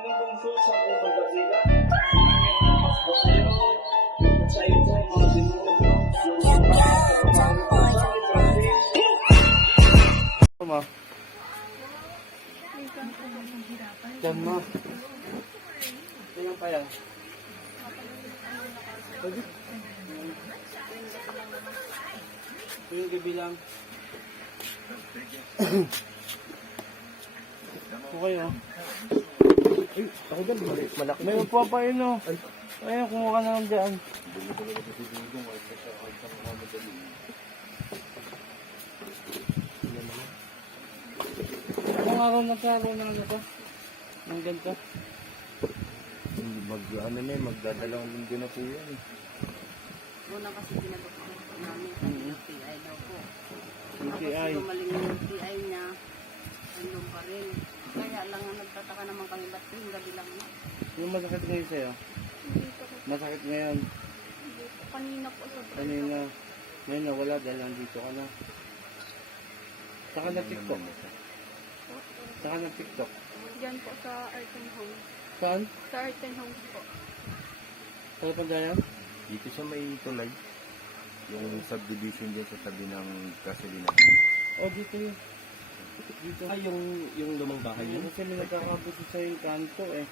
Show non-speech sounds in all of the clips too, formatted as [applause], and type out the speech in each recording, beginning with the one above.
Ma. Diyan mo. Tingnan pa yan. Pwede. Yung gabi lang. Okay oh. Ay, ako dyan, mali- malaki. May yun oh. Ayun, kumuha ka na lang dyan. Anong araw nagkaroon ng ano to? Ng ganito? Mag, ano na eh, magdadalawang linggo na po yan. eh. Una kasi po namin sa PI daw po. Tapos gumaling yung PI niya. Kaya lang ang nagtataka naman kami, ba't yung gabi lang na? Yung masakit ngayon sa'yo? Hindi po. Masakit ngayon. Hindi po. Kanina po sa Kanina. Ngayon nawala dahil nandito ka na. Saka na TikTok. Saka na TikTok. Diyan po sa Arten Home. Saan? Sa Arten Home po. Sa Pandayan? Dito sa may tulay, yung subdivision dyan sa tabi ng gasolina. O dito yun. Dito. Ay, yung, yung lumang bahay Ayun, kasi may nagkakabuti sa yung kanto eh.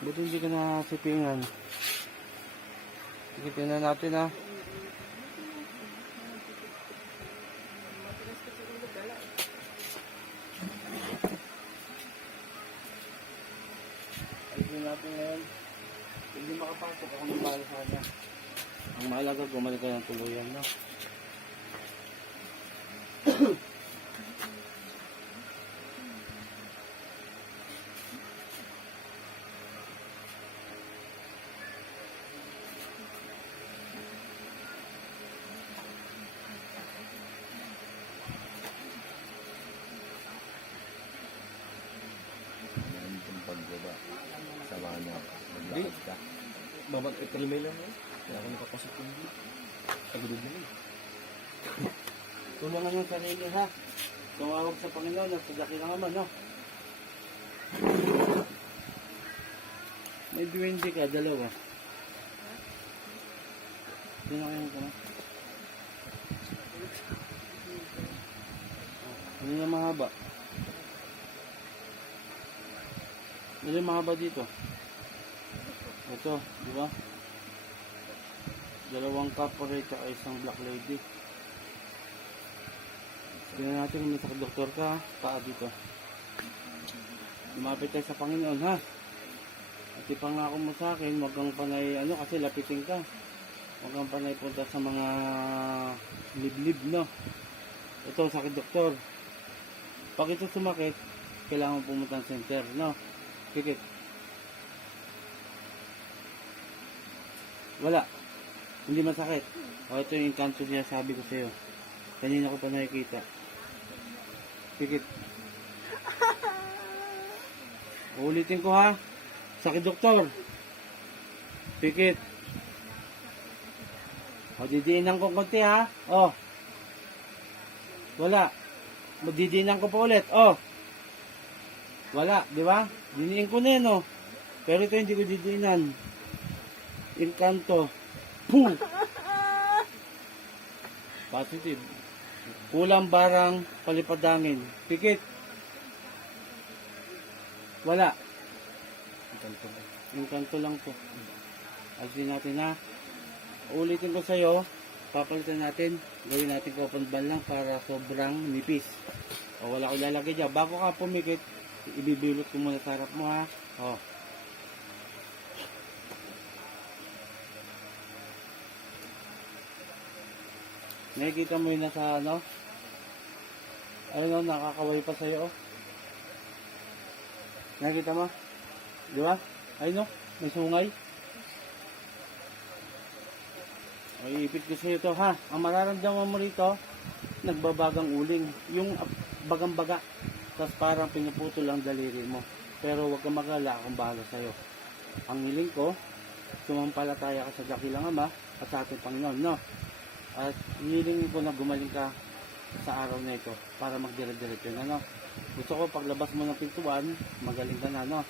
Buti hindi ka nasipingan. Sige, tingnan natin ah. Ayun natin ngayon. Hindi makapasok ako ng mahal sana. Ang mahalaga, bumalik ka ng tuluyan, no? Pagbaba. Niya. Hindi. Maglakad ka. Babag April May lang eh. Kaya ako nakapasok ko. Tulungan yung sarili ha. Tumawag sa Panginoon at sa dakilang ama, no? May duwende ka, dalawa. Sino kayo ka na? Ano yung mahaba? Ano yung mahaba dito? Ito, di ba? Dalawang corporate at isang black lady. Tingnan natin kung may doktor ka, paa dito. Lumapit tayo sa Panginoon, ha? At ipangako mo sa akin, huwag kang panay, ano, kasi lapitin ka. Huwag kang panay punta sa mga liblib, no? Ito, sakit doktor. Pag ito sumakit, kailangan pumunta ng center, no? Pikit. Wala. Hindi masakit. O, ito yung cancer niya sabi ko sa'yo. Kanina ko pa nakikita. Pikit. Ulitin ko ha. Sakit doktor. Pikit. O, didiinan ko konti ha. O. Wala. Didiinan ko pa ulit. O. Wala, di ba? Diniin ko na yan, o. Pero ito hindi ko didiinan. Inkanto. Boom! [laughs] Positive. Kulang barang palipadangin. Pikit. Wala. Yung kanto lang to. Alisin natin ha. Ulitin ko sa'yo. Papalitan natin. Gawin natin open band lang para sobrang nipis. O wala ko ilalagay dyan. Bago ka pumikit, ibibilot ko muna sa harap mo ha. O. Nakikita mo yun nasa ano? Ayun o, nakakaway pa sa'yo oh. Nakikita mo? Di ba? Ayun o, may sungay. Ay, ipit ko sa'yo to ha. Ang mararamdaman mo rito, nagbabagang uling. Yung bagang-baga. Tapos parang pinuputol ang daliri mo. Pero huwag kang magalala akong bahala sa'yo. Ang hiling ko, sumampalataya ka sa dakilang ama at sa ating Panginoon, no? At hiling ko na gumaling ka sa araw na ito para magdire-diretso na, no? Gusto ko paglabas mo ng pintuan, magaling ka na, no?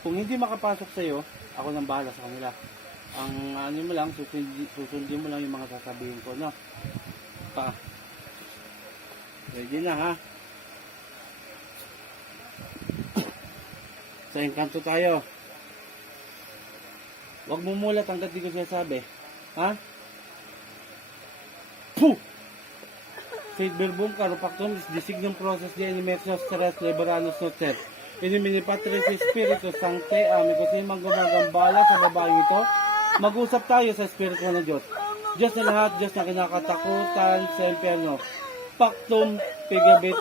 Kung hindi makapasok sa'yo, ako nang bahala sa kanila. Ang ano mo lang, susundin, susundin mo lang yung mga sasabihin ko, no? Pa. Ready na, ha? Sa engkanto tayo. Huwag mo mulat hanggat di ko sinasabi. Ha? Puh! Saint verbum carupactum is the signum process di animatio stress liberanus noter. Inimini Patris Spiritus Sancte, amicus imang gumagambala sa babaeng ito. Mag-usap tayo sa Espiritu ng Diyos. Diyos na lahat, Diyos na kinakatakutan sa impyerno. Pactum, pigabit,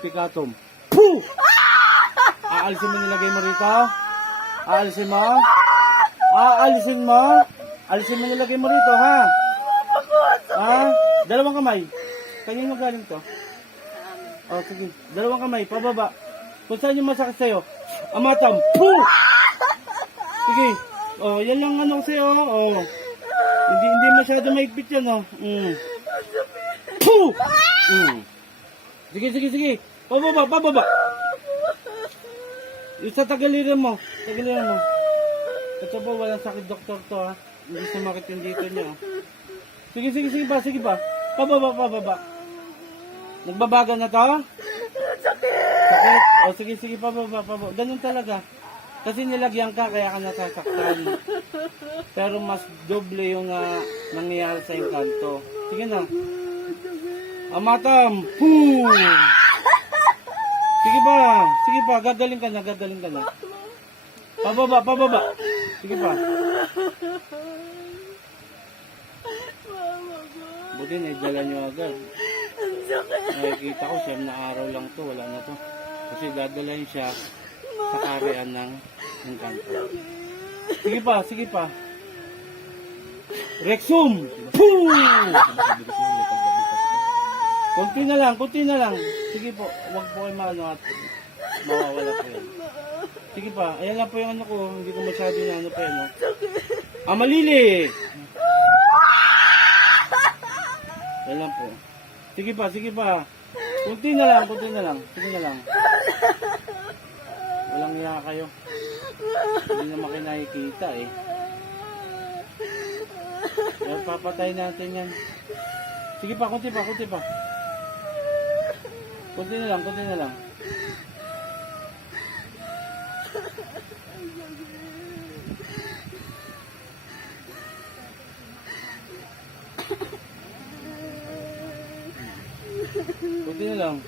picatum. Puh! Aalisin mo nilagay mo rito? Aalisin mo? Aalisin mo? Alisin mo nilagay mo rito, ha? Ha? Dalawang kamay. Kanino galing to? Amin. Oh, sige. Dalawang kamay, pababa. Kung saan yung masakit sa'yo? Amatam. Puh! Sige. Oh, yan lang ano sa'yo. Oh. Hindi, hindi masyado maigpit yan, oh. Mm. Puh! Mm. Sige, sige, sige. Pababa, pababa. Yung sa tagaliran mo. Tagaliran mo. Ito po, walang sakit doktor to, ha. Hindi sumakit yung dito niya. Sige, sige, sige ba, sige ba. Pababa, pababa. Nagbabaga na to? [laughs] Sakit. O sige, sige, pababa, pababa. Ganun talaga. Kasi nilagyan ka, kaya ka nasasaktan. Pero mas doble yung ah, nangyayari sa engkanto. Sige na. Amatam! Poo! Sige pa, sige pa, gagaling ka na, gagaling ka na. Pababa, pababa. Sige pa. Buti na idala nyo agad. Nakikita ko siya na araw lang to, wala na to. Kasi dadalhin siya sa karean ng ng kanto. Sige pa, sige pa. Rexum! Poo! Kunti na lang, kunti na lang. Sige po, huwag po kayo maano at mawawala po yan. Sige pa, ayan lang po yung ano ko, hindi ko masyado na ano pa yan. No? Ah, malili! Ayan lang po. Sige pa, sige pa. Kunti na lang, kunti na lang. Sige na lang. Walang iya kayo. Hindi naman kayo eh. Pero papatay natin yan. Sige pa, kunti pa, kunti pa. Kunti na lang, kunti na lang. Kunti na lang.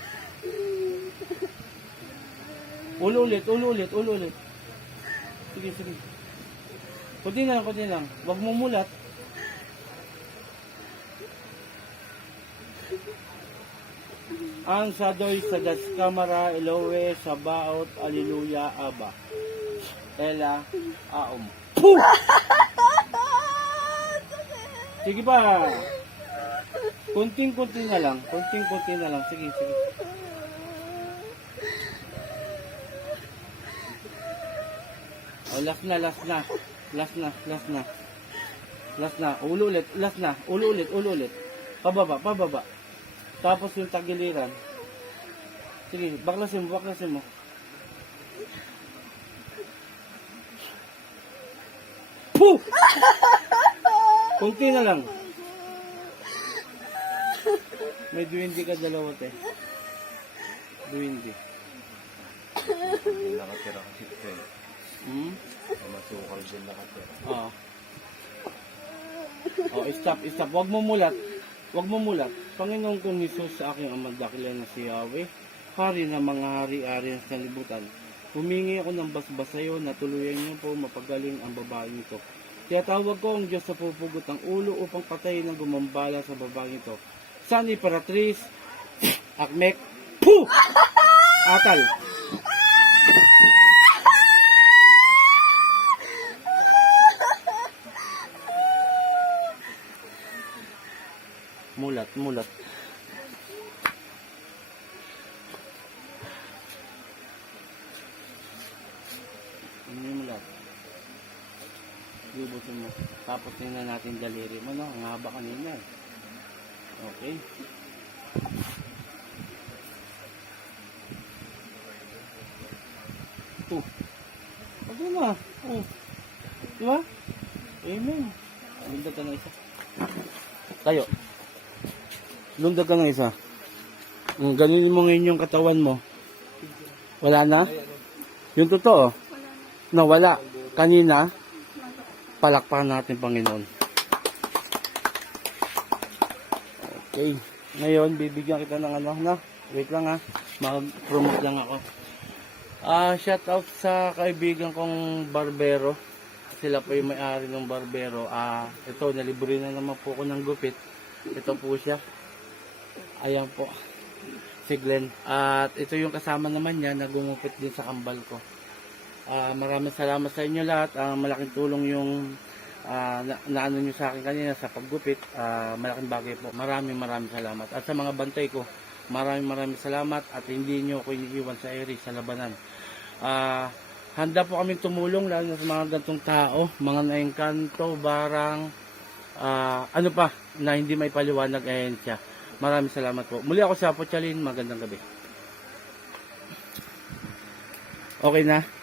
Ulo ulit, ulo ulit, ulo ulit. Sige, sige. Kunti na lang, kunti na lang. Huwag mo mulat. Ang sadoy sa das kamara elowe sa baot aliluya aba. Ela aom. Puh! [laughs] Sige pa. Kunting-kunti na lang. Kunting-kunti na lang. Sige, sige. Oh, last na, last na. Last na, last na. Last na. Ulo ulit, last na. Ulo ulit, ulo ulit. Pababa, pababa. Tapos yung tagiliran. Sige, baklasin mo, baklasin mo. Puh! Kunti na lang. May duwindi ka dalawa, te. Duwindi. Yung nakatira kasi ito eh. Hmm? Masukal din nakatira. Oo. Oh, stop, stop. Huwag mo mulat. Huwag mo mulat. Panginoon kong Jesus sa aking amang dakilan na si Yahweh, hari ng mga hari-ari ng sanlibutan. Humingi ako ng basbas sa iyo na tuluyan niyo po mapagaling ang babaeng ito. Kaya tawag ko ang Diyos sa pupugot ng ulo upang patayin ang gumambala sa babaeng ito. San Imperatriz, Akmek, Puh! Atal. Mulat, mulat. Ano mulat? Lubusin mo. Tapos tingnan natin daliri mo, no? Ang haba kanina eh. Okay. to. Ano na? Oh. Di ba? Amen. Lundag ka ng isa. Tayo. Lundag ka ng isa. Ganunin mo ngayon yung katawan mo. Wala na? Yung totoo? Na wala. Kanina, palakpakan natin Panginoon. Okay. Ngayon, bibigyan kita ng ano, na? Wait lang ha. Mag-promote lang ako. Ah, shout out sa kaibigan kong barbero. Sila po yung may-ari ng barbero. Ah, ito, nalibre na naman po ko ng gupit. Ito po siya. Ayan po. Si Glenn. At ito yung kasama naman niya na gumupit din sa kambal ko. Ah, maraming salamat sa inyo lahat. Ah, malaking tulong yung ah, na, naano nyo sa akin kanina sa paggupit. Ah, malaking bagay po. Maraming maraming salamat. At sa mga bantay ko, maraming maraming salamat at hindi nyo ako iniiwan sa eri sa labanan. Ah, handa po kaming tumulong lalo sa mga gantong tao, mga naengkanto, barang, ah, ano pa, na hindi may paliwanag ahensya. Maraming salamat po. Muli ako si Apo Chalin, magandang gabi. Okay na?